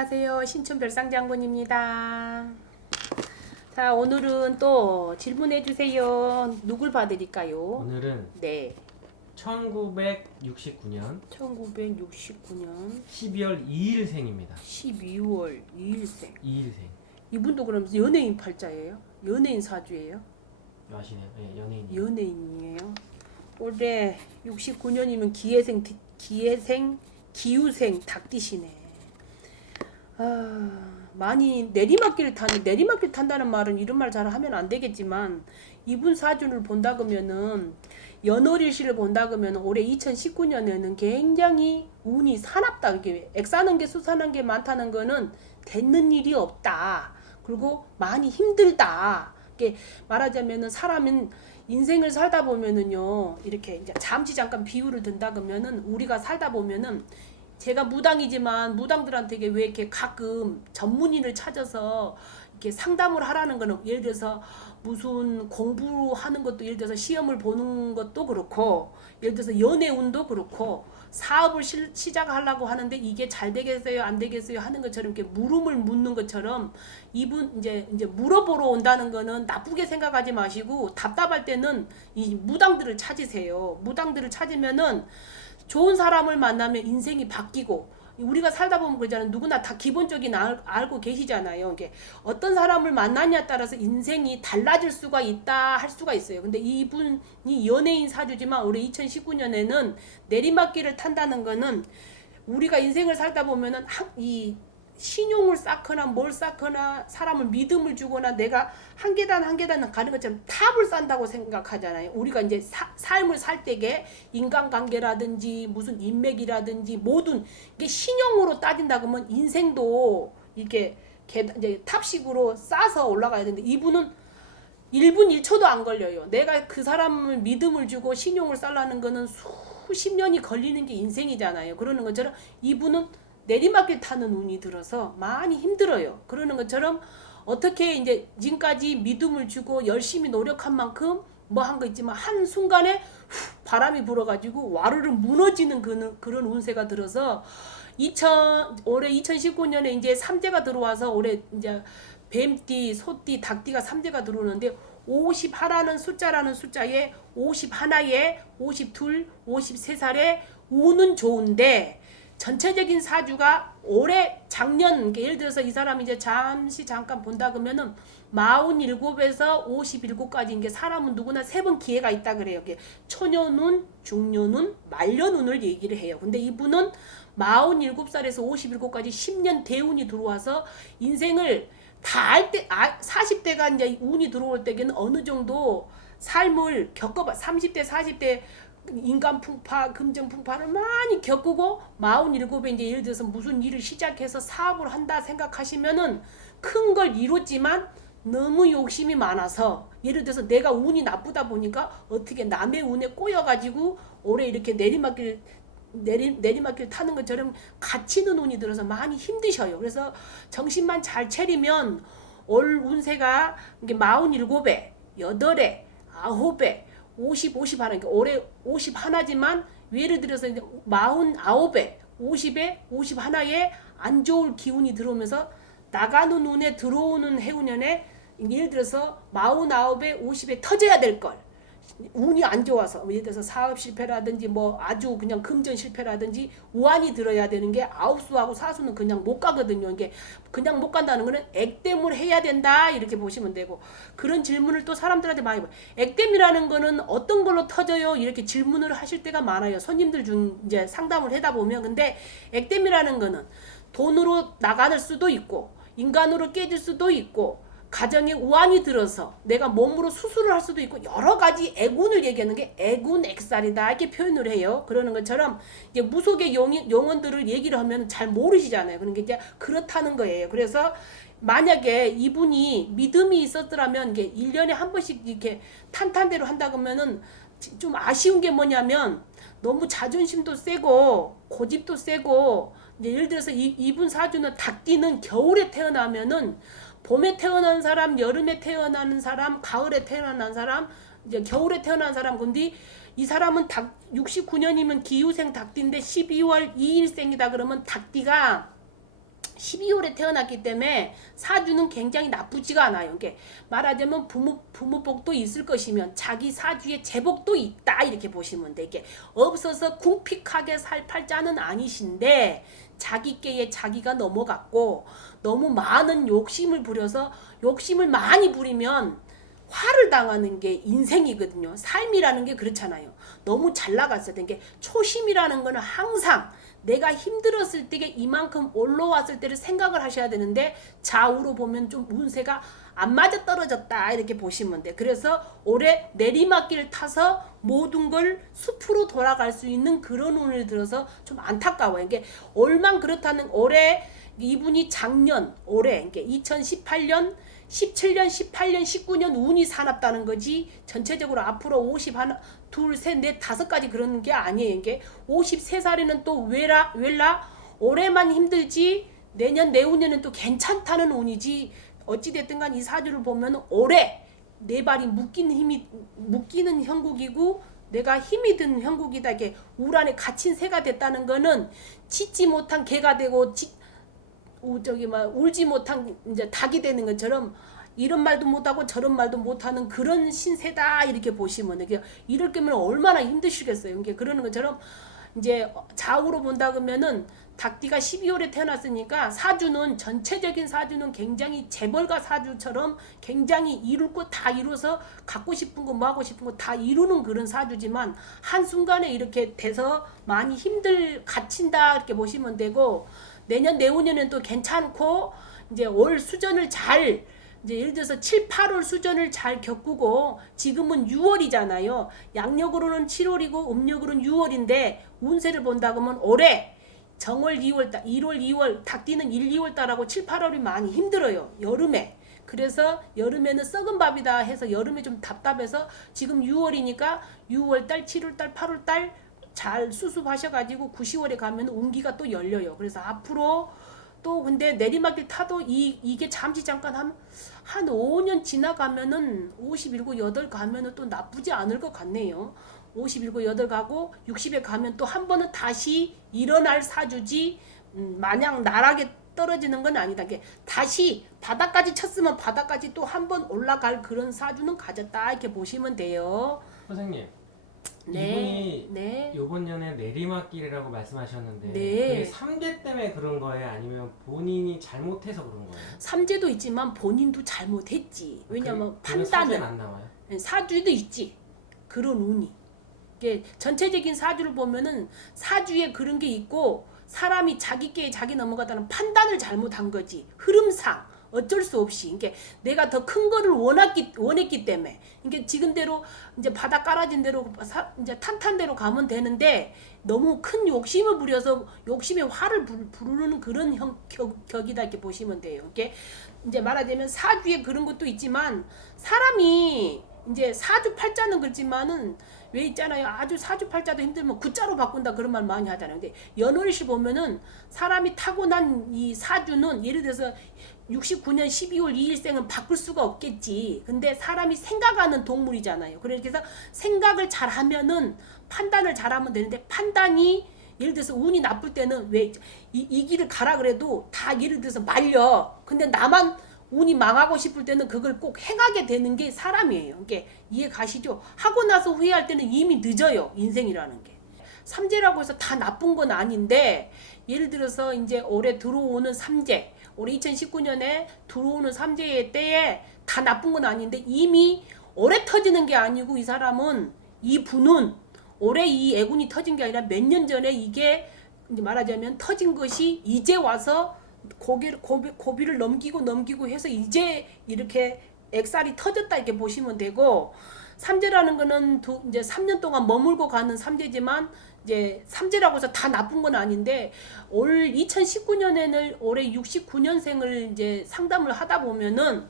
안녕하세요. 신촌별상장군입니다. 자, 오늘은 또 질문해 주세요. 누굴 봐드릴까요? 오늘은 네, 1969년 1969년 12월 2일생입니다. 12월 2일생. 2일생. 이분도 그럼 연예인 팔자예요? 연예인 사주예요? 아시네요? 네, 연예인. 연예인이에요. 올해 69년이면 기우생 닭띠시네. 많이 내리막길 탄다는 말은 이런 말 잘 하면 안 되겠지만, 이분 사주를 본다 그러면은, 연월일시를 본다 그러면 올해 2019년에는 굉장히 운이 사납다. 이게 액사는 게 수산한 게 많다는 거는 되는 일이 없다. 그리고 많이 힘들다. 이게 말하자면은 사람은 인생을 살다 보면은요, 이렇게 이제 잠깐 비유를 든다 그러면은, 우리가 살다 보면은 제가 무당이지만 무당들한테 왜 이렇게 가끔 전문의를 찾아서 이렇게 상담을 하라는 거는, 예를 들어서 무슨 공부하는 것도, 예를 들어서 시험을 보는 것도 그렇고, 예를 들어서 연애운도 그렇고, 사업을 시작하려고 하는데 이게 잘 되겠어요 안 되겠어요 하는 것처럼, 이렇게 물음을 묻는 것처럼, 이분 이제 물어보러 온다는 거는 나쁘게 생각하지 마시고, 답답할 때는 이 무당들을 찾으세요. 무당들을 찾으면은 좋은 사람을 만나면 인생이 바뀌고, 우리가 살다 보면 그러잖아요. 누구나 다 기본적인 알고 계시잖아요. 이게 어떤 사람을 만나냐에 따라서 인생이 달라질 수가 있다 할 수가 있어요. 근데 이분이 연예인 사주지만 올해 2019년에는 내리막길을 탄다는 거는, 우리가 인생을 살다 보면은 이 신용을 쌓거나 뭘 쌓거나 사람을 믿음을 주거나 내가 한 계단 한 계단 가는 것처럼 탑을 쌓는다고 생각하잖아요. 우리가 이제 삶을 살 때게 인간관계라든지 무슨 인맥이라든지 모든 게 신용으로 따진다 그러면 인생도 이렇게 이제 탑식으로 쌓아서 올라가야 되는데, 이분은 1분 1초도 안 걸려요. 내가 그 사람을 믿음을 주고 신용을 쌓으려는 거는 수십 년이 걸리는 게 인생이잖아요. 그러는 것처럼 이분은 내리막길 타는 운이 들어서 많이 힘들어요. 그러는 것처럼 어떻게 이제 지금까지 믿음을 주고 열심히 노력한 만큼 뭐 한 거 있지만, 한순간에 바람이 불어가지고 와르르 무너지는 그런 운세가 들어서, 올해 2019년에 이제 3대가 들어와서, 올해 이제 뱀띠, 소띠, 닭띠가 3대가 들어오는데, 51라는 숫자에 51에 52, 53살에 운은 좋은데, 전체적인 사주가 올해 작년, 예를 들어서 이 사람이 이제 잠깐 본다 그러면은 47에서 57까지, 이게 사람은 누구나 3번 기회가 있다 그래요. 초년운, 중년운, 말년운을 얘기를 해요. 근데 이분은 47살에서 57까지 10년 대운이 들어와서 인생을 다 할 때, 40대가 이제 운이 들어올 때에는 어느 정도 삶을 겪어봐. 30대, 40대 인간 풍파, 금전 풍파를 많이 겪고 47에 이제 예를 들어서 무슨 일을 시작해서 사업을 한다 생각하시면은 큰 걸 이뤘지만 너무 욕심이 많아서, 예를 들어서 내가 운이 나쁘다 보니까 어떻게 남의 운에 꼬여가지고 올해 이렇게 내리막길 타는 것처럼 갇히는 운이 들어서 많이 힘드셔요. 그래서 정신만 잘 차리면 올 운세가 47에 8에 9에 50 하나, 그러니까 올해 50 하나지만, 예를 들어서 이제 49에 50에 50 하나에 안 좋을 기운이 들어오면서 나가는 운에 들어오는 해운년에, 예를 들어서 49에 50에 터져야 될 걸, 운이 안 좋아서 예를 들어서 사업 실패라든지 뭐 아주 그냥 금전 실패라든지 우환이 들어야 되는 게, 아홉수하고 사수는 그냥 못 가거든요. 이게 그냥 못 간다는 거는 액땜을 해야 된다 이렇게 보시면 되고, 그런 질문을 또 사람들한테 많이 봐요. 액땜이라는 거는 어떤 걸로 터져요? 이렇게 질문을 하실 때가 많아요. 손님들 중 이제 상담을 하다 보면. 근데 액땜이라는 거는 돈으로 나가는 수도 있고, 인간으로 깨질 수도 있고, 가정에 우환이 들어서 내가 몸으로 수술을 할 수도 있고, 여러 가지 액운을 얘기하는 게 액운, 액살이다 이렇게 표현을 해요. 그러는 것처럼 이제 무속의 용언들을 얘기를 하면 잘 모르시잖아요. 그러니까 이제 그렇다는 거예요. 그래서 만약에 이분이 믿음이 있었더라면 이게 1년에 한 번씩 이렇게 탄탄대로 한다 그러면은, 좀 아쉬운 게 뭐냐면 너무 자존심도 세고 고집도 세고, 이제 예를 들어서 이분 사주는 닭띠는 겨울에 태어나면은, 봄에 태어난 사람, 여름에 태어나는 사람, 가을에 태어난 사람, 이제 겨울에 태어난 사람. 근데 이 사람은 69년이면 기후생 닭띠인데 12월 2일생이다 그러면 닭띠가 12월에 태어났기 때문에 사주는 굉장히 나쁘지가 않아요. 이게 말하자면 부모복도 있을 것이면 자기 사주에 재복도 있다 이렇게 보시면 돼. 이게 없어서 궁핍하게 살 팔자는 아니신데 자기께에 자기가 넘어갔고 너무 많은 욕심을 부려서 욕심을 많이 부리면 화를 당하는 게 인생이거든요. 삶이라는 게 그렇잖아요. 너무 잘 나갔어야 되는 게 초심이라는 거는 항상 내가 힘들었을 때에 이만큼 올라왔을 때를 생각을 하셔야 되는데 좌우로 보면 좀 운세가 안 맞아 떨어졌다 이렇게 보시면 돼. 그래서 올해 내리막길을 타서 모든 걸 숲으로 돌아갈 수 있는 그런 운을 들어서 좀 안타까워요. 이게 올만 그렇다는 올해 이분이 작년 올해 이게 2018년 17년, 18년, 19년 운이 사납다는 거지 전체적으로 앞으로 50 하나, 둘, 셋, 넷, 다섯 가지 그런 게 아니에요. 이게 53살에는 또 왜라 올해만 힘들지 내년 내후년은 또 괜찮다는 운이지 어찌됐든 간 이 사주를 보면 올해 내 발이 묶이는 형국이고 내가 힘이 든 형국이다. 이게 울 안에 갇힌 새가 됐다는 거는 짖지 못한 개가 되고 울지 못한 이제 닭이 되는 것처럼 이런 말도 못하고 저런 말도 못하는 그런 신세다 이렇게 보시면 이럴 거면 얼마나 힘드시겠어요. 이게 그러는 것처럼 이제 좌우로 본다 그러면은 닭띠가 12월에 태어났으니까 사주는 전체적인 사주는 굉장히 재벌가 사주처럼 굉장히 이룰 거 다 이루어서 갖고 싶은 거 뭐 하고 싶은 거 다 이루는 그런 사주지만 한순간에 이렇게 돼서 많이 갇힌다 이렇게 보시면 되고 내년 내후년은 또 괜찮고 이제 올 수전을 잘 이제 예를 들어서 7, 8월 수전을 잘 겪고 지금은 6월이잖아요. 양력으로는 7월이고 음력으로는 6월인데 운세를 본다 그러면 올해 정월 2월 1월 2월 닭띠는 1, 2월 달하고 7, 8월이 많이 힘들어요. 여름에. 그래서 여름에는 썩은 밥이다 해서 여름에 좀 답답해서 지금 6월이니까 6월 달, 7월 달, 8월 달 잘 수습하셔가지고 9, 10월에 가면 운기가 또 열려요. 그래서 앞으로 또 근데 내리막길 타도 이게 잠시 잠깐 한 5년 지나가면은 57, 8 가면은 또 나쁘지 않을 것 같네요. 57, 8 가고 60에 가면 또 한 번은 다시 일어날 사주지 마냥 나락에 떨어지는 건 아니다. 다시 바닥까지 쳤으면 바닥까지 또 한 번 올라갈 그런 사주는 가졌다 이렇게 보시면 돼요. 선생님, 네. 이분이 요번 년에 내리막길이라고 말씀하셨는데 네. 그게 삼재 때문에 그런 거예요? 아니면 본인이 잘못해서 그런 거예요? 삼재도 있지만 본인도 잘못했지. 왜냐면 그러면 판단을 사주엔 안 나와요? 사주도 있지. 그런 운이. 이게 전체적인 사주를 보면은 사주에 그런 게 있고 사람이 자기께 자기 넘어가다는 판단을 잘못한 거지. 흐름상 어쩔 수 없이 이게 내가 더 큰 거를 원했기 때문에 이게 지금대로 이제 바닥 깔아진 대로 이제 탄탄대로 가면 되는데 너무 큰 욕심을 부려서 욕심에 화를 부르는 그런 격이다 이렇게 보시면 돼요. 이게 이제 말하자면 사주에 그런 것도 있지만 사람이 이제 사주팔자는 그렇지만은 왜 있잖아요. 아주 사주팔자도 힘들면 구자로 바꾼다 그런 말 많이 하잖아요. 근데 연월일시 보면은 사람이 타고난 이 사주는 예를 들어서 69년 12월 2일생은 바꿀 수가 없겠지. 근데 사람이 생각하는 동물이잖아요. 그래서 생각을 잘하면은 판단을 잘하면 되는데 판단이 예를 들어서 운이 나쁠 때는 왜 이 길을 가라 그래도 다 예를 들어서 말려. 근데 나만 운이 망하고 싶을 때는 그걸 꼭 행하게 되는 게 사람이에요. 이게 이해 가시죠? 하고 나서 후회할 때는 이미 늦어요. 인생이라는 게. 삼재라고 해서 다 나쁜 건 아닌데 예를 들어서 이제 올해 들어오는 삼재 올해 2019년에 들어오는 삼재의 때에 다 나쁜 건 아닌데 이미 올해 터지는 게 아니고 이 사람은 이 분은 올해 이 애군이 터진 게 아니라 몇 년 전에 이게 이제 말하자면 터진 것이 이제 와서 고비를 넘기고 해서 이제 이렇게 액살이 터졌다 이렇게 보시면 되고 삼재라는 거는 이제 3년 동안 머물고 가는 삼재지만 이제 삼재라고 해서 다 나쁜 건 아닌데 올 2019년에는 올해 69년생을 이제 상담을 하다 보면은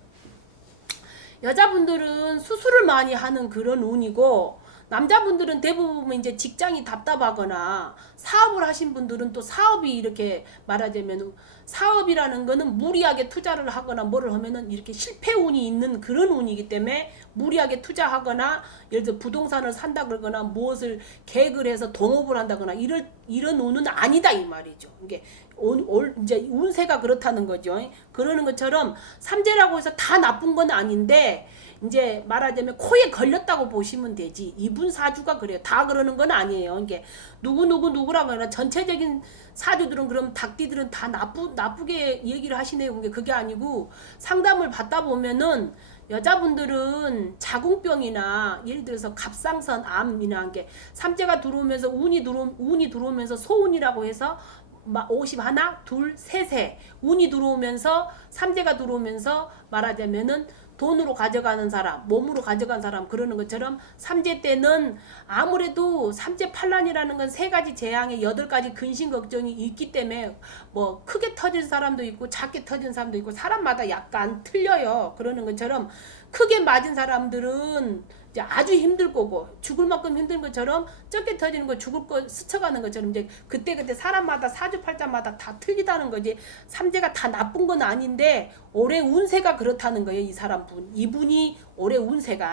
여자분들은 수술을 많이 하는 그런 운이고 남자분들은 대부분 이제 직장이 답답하거나 사업을 하신 분들은 또 사업이 이렇게 말하자면 사업이라는 거는 무리하게 투자를 하거나 뭐를 하면은 이렇게 실패 운이 있는 그런 운이기 때문에 무리하게 투자하거나 예를 들어 부동산을 산다 그러거나 무엇을 계획을 해서 동업을 한다거나 이런 운은 아니다 이 말이죠. 이게 이제 운세가 그렇다는 거죠. 그러는 것처럼 삼재라고 해서 다 나쁜 건 아닌데 이제 말하자면 코에 걸렸다고 보시면 되지. 이분 사주가 그래요. 다 그러는 건 아니에요. 이게 누구라고 하나 전체적인 사주들은 그럼 닭띠들은 다 나쁘게 얘기를 하시네요. 그게 아니고 상담을 받다 보면은 여자분들은 자궁병이나 예를 들어서 갑상선 암이나 게 삼재가 들어오면서 운이 들어오면서 소운이라고 해서 50 하나 둘 셋에 운이 들어오면서 삼재가 들어오면서 말하자면은 돈으로 가져가는 사람, 몸으로 가져가는 사람 그러는 것처럼 삼재 때는 아무래도 삼재 판란이라는 건 3가지 재앙에 8가지 근심 걱정이 있기 때문에 뭐 크게 터진 사람도 있고 작게 터진 사람도 있고 사람마다 약간 틀려요. 그러는 것처럼 크게 맞은 사람들은 이제 아주 힘들 거고 죽을 만큼 힘든 것처럼 적게 터지는 거 죽을 거 스쳐가는 것처럼 이제 그때 사람마다 사주팔자마다 다 틀리다는 거지. 삼재가 다 나쁜 건 아닌데 올해 운세가 그렇다는 거예요. 이 사람 분 이분이 올해 운세가